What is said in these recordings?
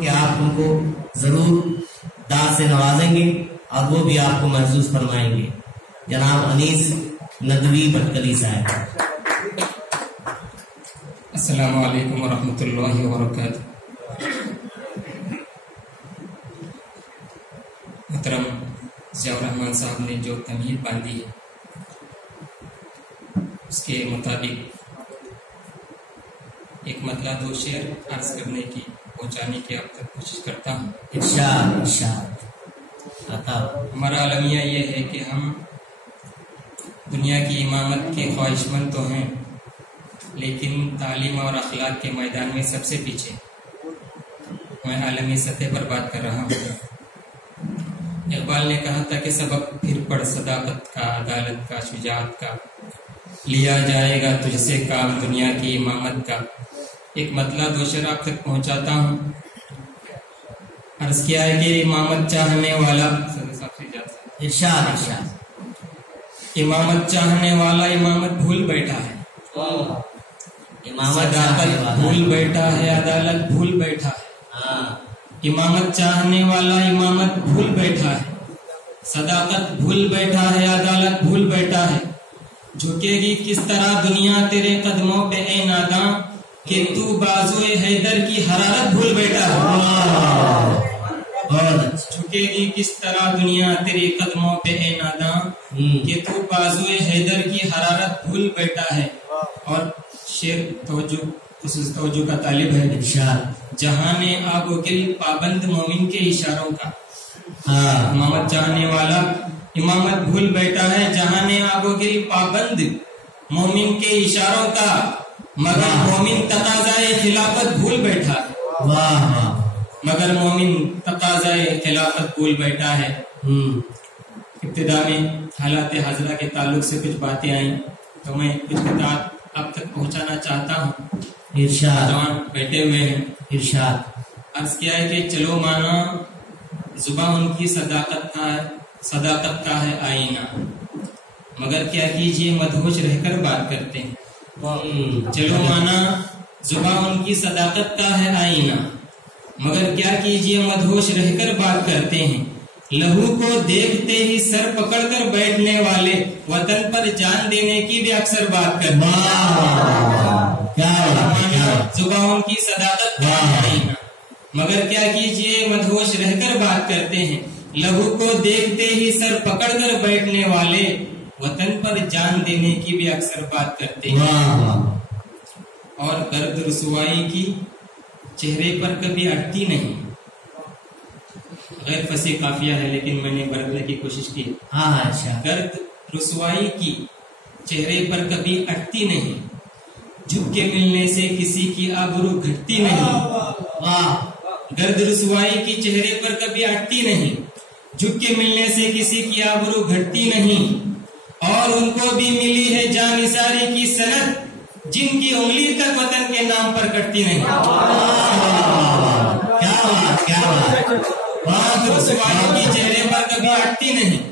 کہ آپ ان کو ضرور داد سے نوازیں گے اور وہ بھی آپ کو محسوس فرمائیں گے. جناب انیس ندوی بٹکلی صاحب. السلام علیکم ورحمۃ اللہ وبرکاتہ. محترم ضیاء الرحمن صاحب نے جو تمہید باندھی ہے اس کے مطابق ایک مطلب دو شعر عرض کرنے کی پہنچانے کی اب تک کوشش کرتا ہوں. ارشاد. ہمارا المیہ یہ ہے کہ ہم دنیا کی امامت کے خواہش مند تو ہیں لیکن تعلیم اور اخلاق کے میدان میں سب سے پیچھے. میں عالمی سطح پر بات کر رہا ہوں. اقبال نے کہا تھا کہ سبق پھر پڑھ صداقت کا، عدالت کا، شجاعت کا، لیا جائے گا تجھ سے کام دنیا کی امامت کا. ایک مطلب دو شعر آپ تک پہنچاتا ہوں. عرض کیا ہے کہ امامت چاہنے والا ارشاد. امامت چاہنے والا امامت بھول بیٹھا ہے، صداقت بھول بیٹھا ہے، عدالت بھول بیٹھا ہے. امامت چاہنے والا امامت بھول بیٹھا ہے، صداقت بھول بیٹھا ہے، عدالت بھول بیٹھا ہے. جھکے گی کس طرح دنیا تیرے قدموں پہ اے ناداں کہ تو بازوئے حیدر کی حرارت بھول بیٹھا ہے. جھکے گی کس طرح دنیا تیرے قدموں پہ اے ناداں کہ تو بازوئے حیدر کی حرارت بھول بیٹھا ہے. اور شعر توجہ کا طالب ہے. جہاں نے آب و گل پابند مومن کے اشاروں کا. امامت چاہنے والا امامت بھول بیٹھا ہے، جہاں نے آب و گل پابند مومن کے اشاروں کا، مگر مومن تقاضائے خلافت بھول بیٹھا ہے. مگر مومن تقاضائے خلافت بھول بیٹھا ہے. ابتدا میں حالات حاضرہ کے تعلق سے کچھ باتیں آئیں تو میں کچھ بات آپ تک پہنچانا چاہتا ہوں. ارشاد. بیٹھے ہوئے ہیں. ارشاد. عرض کیا ہے کہ چلو مانا زباں ان کی صداقت کا ہے آئینہ، مگر کیا کیجئے مدہوش رہ کر بات کرتے ہیں. چلو مانا زباں ان کی صداقت کا ہے آئینہ، مگر کیا کیجئے مدہوش رہ کر بات کرتے ہیں. لہو کو دیکھتے ہی سر پکڑ کر بیٹھنے والے وطن پر جان دینے کی بھی اکثر بات کرتے ہیں. زبان کی صداقت کا آئینہ، مگر کیا کیجئے مدہوش رہ کر بات کرتے ہیں. لہو کو دیکھتے ہی سر پکڑ کر بیٹھنے والے وطن پر جان دینے کی بھی اکثر بات کرتے ہیں. اور درد رسوائی کی چہرے پر کبھی اٹھتی نہیں. غیر فصیح قافیہ ہے لیکن میں نے برتنے کی کوشش کی. درد رسوائی کی چہرے پر کبھی اٹھتی نہیں، جھک کے ملنے سے کسی کی آبرو گھٹتی نہیں. درد رسوائی کی چہرے پر کبھی اٹھتی نہیں، جھک کے ملنے سے کسی کی آبرو گھٹتی نہیں. اور ان کو بھی ملی ہے جانثاری کی سند، جن کی انگلی تک وطن کے نام پر کٹتی نہیں. رسوائی کی چہرے پر کبھی اٹھتی نہیں،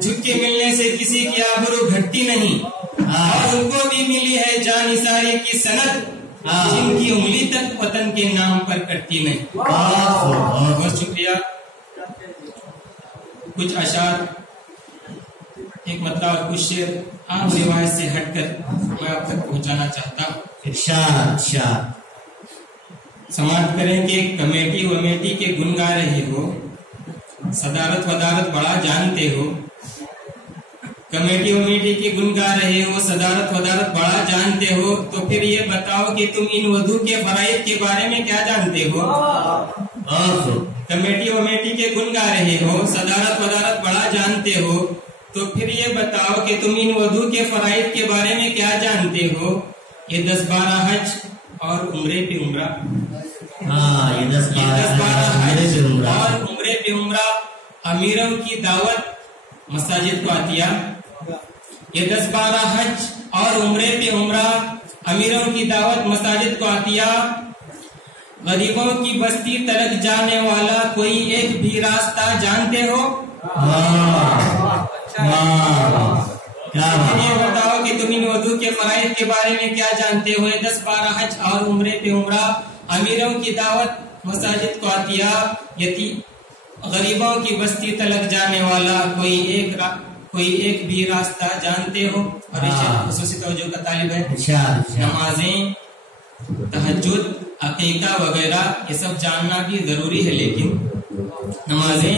جھک کے ملنے سے کسی کی آبرو گھٹتی نہیں. اور ان کو بھی ملی ہے جانثاری کی سند، جن کی انگلی تک وطن کے نام پر کٹتی نہیں. بہت شکریہ. کچھ اشعار، ایک مطلب اور کچھ شعر عام روایت سے ہٹ کر میں آپ تک پہنچانا چاہتا ہوں. ارشاد. سماعت کریں کہ کمیٹی ومیٹی کے گن گا رہے ہو، صدارت ودارت بڑا جانتے ہو. کمیٹی ومیٹی کے گن گا رہے ہو، صدارت ودارت بڑا جانتے ہو، تو پھر یہ بتاؤ کہ تم ان وضو کے فرائض کے بارے میں کیا جانتے ہو. کمیٹی ومیٹی کے گن گا رہے ہو، صدارت ودارت بڑا جانتے ہو، تو پھر یہ بتاؤ کہ تم ان وضو کے فرائض کے بارے میں کیا جانتے ہو. یہ 10-12 حج اور عمرے پہ عمرہ، یہ 10-12 حج اور عمرے پہ عمرہ، امیروں کی دعوت مساجد کو عطیہ. یہ 10-12 حج اور عمرے پہ عمرہ، امیروں کی دعوت مساجد کو عطیہ. غریبوں کی بستی تلک جانے والا کوئی ایک بھی راستہ جانتے ہو. یہ بتاؤ کہ تم ان وضو کے فرائض کے بارے میں کیا جانتے ہو. 10-12 حج اور عمرے پہ عمرہ، امیروں کی دعوت مساجد کو عطیہ غریبوں کی بستی تلک جانے والا کوئی ایک بھی راستہ جانتے ہو؟ اور خصوصی توجہ کا طالب ہے. نمازیں، تہجد، عقیقہ وغیرہ یہ سب جاننا بھی ضروری ہے، لیکن نمازیں،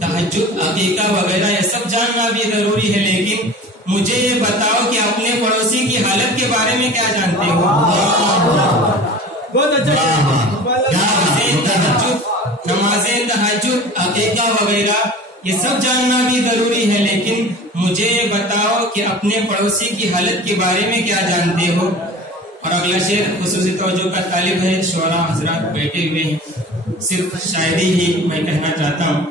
تہجد، عقیقہ وغیرہ یہ سب جاننا بھی ضروری ہے، لیکن مجھے یہ بتاؤ کہ اپنے پڑوسی کی حالت کے بارے میں کیا جانتے ہو؟ نمازیں، تہجد، عقیقہ وغیرہ یہ سب جاننا بھی ضروری ہے، لیکن مجھے یہ بتاؤ کہ اپنے پڑوسی کی حالت کے بارے میں کیا جانتے ہو؟ اور اگلا شعر خصوصی توجہ کا طالب ہے. شعراء حضرات بیٹھے ہوئے ہیں، صرف شاعری ہی میں کہنا چاہتا ہوں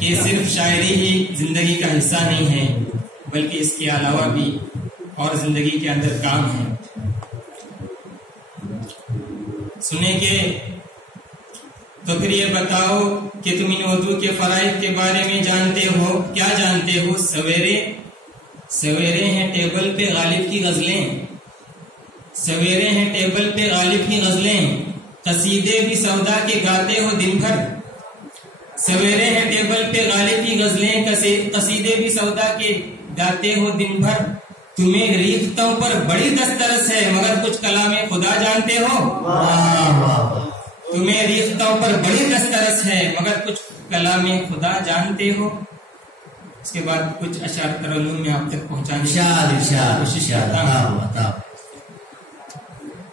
کہ صرف شاعری ہی زندگی کا حصہ نہیں ہے، بلکہ اس کے علاوہ بھی اور زندگی کے اندر کام ہے. سنیں گے تو پھر یہ بتاؤ کہ تم ان وضو کے فرائض کے بارے میں جانتے ہو؟ کیا جانتے ہو؟ سویرے ہیں ٹیبل پہ غالب کی غزلیں، سویرے ہیں ٹیبل پہ غالب کی غزلیں، قصیدے بھی سودا کے گاتے ہو دن بھر. سویرے ہیں ٹیبل پہ غالب کی غزلیں، قصیدے بھی سودا کے گاتے ہو دن بھر. تمہیں ریختوں پر بڑی دسترس ہے مگر کچھ کلام خدا جانتے ہو؟ تمہیں ریختوں پر بڑی دسترس ہے مگر کچھ کلام خدا جانتے ہو؟ اس کے بعد کچھ اشعار ترنم میں آپ تک پہنچانے کی کوشش کرتا ہوں.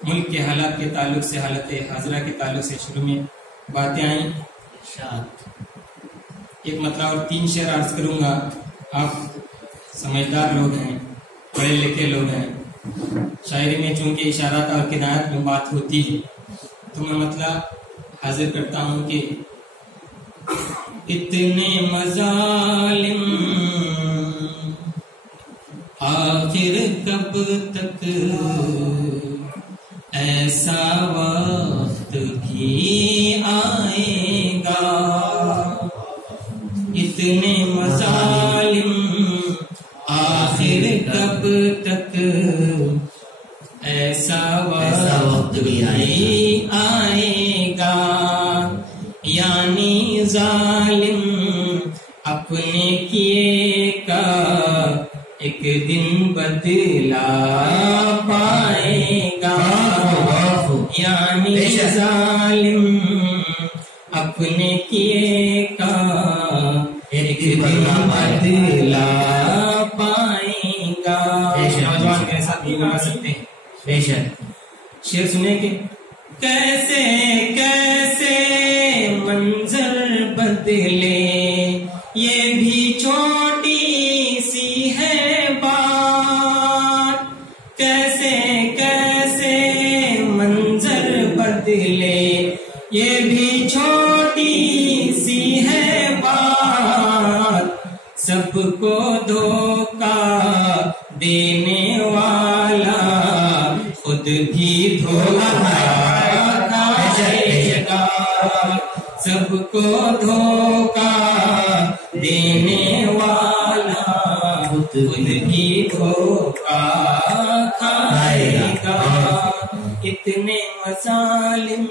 ملک کے حالات کے تعلق سے، حالت حاضرہ کے تعلق سے شروع میں باتیں آئیں. ایک مطلب اور 3 شعر عرض کروں گا. آپ سمجھدار لوگ ہیں، پڑھے لکھے لوگ ہیں. شاعری میں چونکہ اشارات اور کنایات میں بات ہوتی ہے تو میں مطلب حاضر کرتا ہوں کہ اتنے مظالم آخر کب تک، ایسا وقت بھی آئے گا. اتنے مظالم آخر کب تک، ایسا وقت بھی آئے گا. یعنی ظالم اپنے کیے کا ایک دن بدلا پائے گا. یعنی ظالم اپنے کیے کا ایک دن بدلا پائے گا. نوجوان میرے ساتھ یہ گا سکتے ہیں. بے شک شعر سنیں کہ کیسے کیسے منظر بدلے، یہ بھی چھوٹی سی ہے بات. کیسے کیسے منظر بدلے، یہ بھی چھوٹی سی ہے بات. سب کو دھوکا دینے والا خود بھی دھوکا کھائے گا. سب کو دھوکا دینے والا خود بھی دھوکا کھائے گا. اتنے مظالم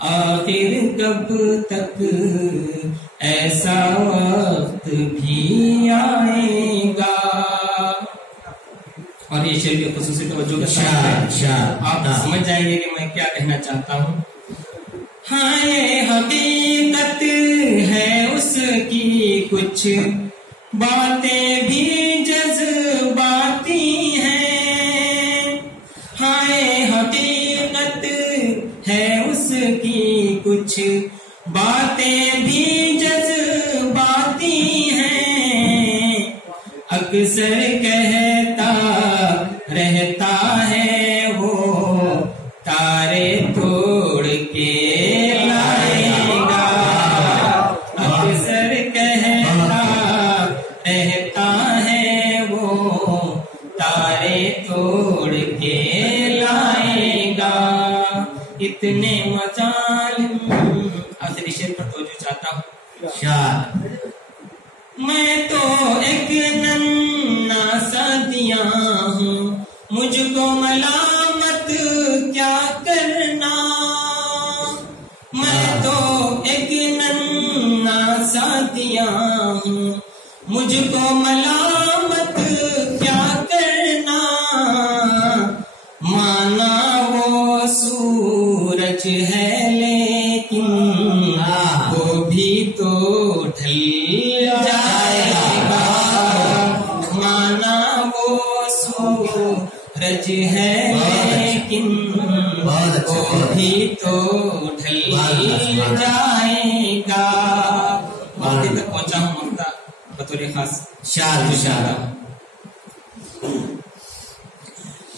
آخر کب تک، ایسا وقت بھی آئے گا. اور یہ شعر کی خصوصی توجہ کا آپ سمجھ جائیں گے کہ میں کیا کہنا چاہتا ہوں. ہاں یہ حقیقت ہے اس کی کچھ باتیں بھی جذباتی ہیں. ہاں یہ حقیقت ہے اس کی کچھ باتیں بھی جذباتی ہیں. اکثر کہتا رہتا ہے وہ تارے توڑ کے لائے گا. اکثر کہتا رہتا ہے وہ تارے توڑ کے لائے گا. اتنے مظالم. آخری شعر پر توجہ چاہتا ہوں. میں تو ایک ننھا سا دیا ہوں، مجھ کو ملامت کیا کرنا. دیا ہوں، مجھ کو ملامت کیا کرنا، مانا وہ سورج ہے لیکن وہ بھی تو ڈھل جائے گا، مانا وہ سورج ہے لیکن وہ بھی تو ڈھل جائے گا۔ وقت تک پہنچا ہوں مفتا بطور خاص شاد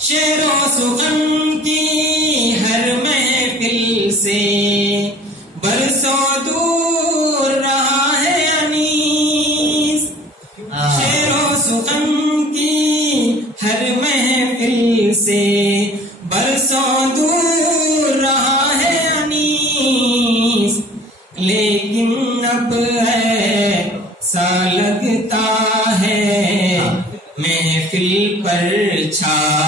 شعر و سخن کی ہر محفل سے برسوں دور رہا ہے انیس، شعر و سخن کی ہر محفل سے برسوں دور رہا ہے انیس، لیکن اب ایسا لگتا ہے محفل پر چھا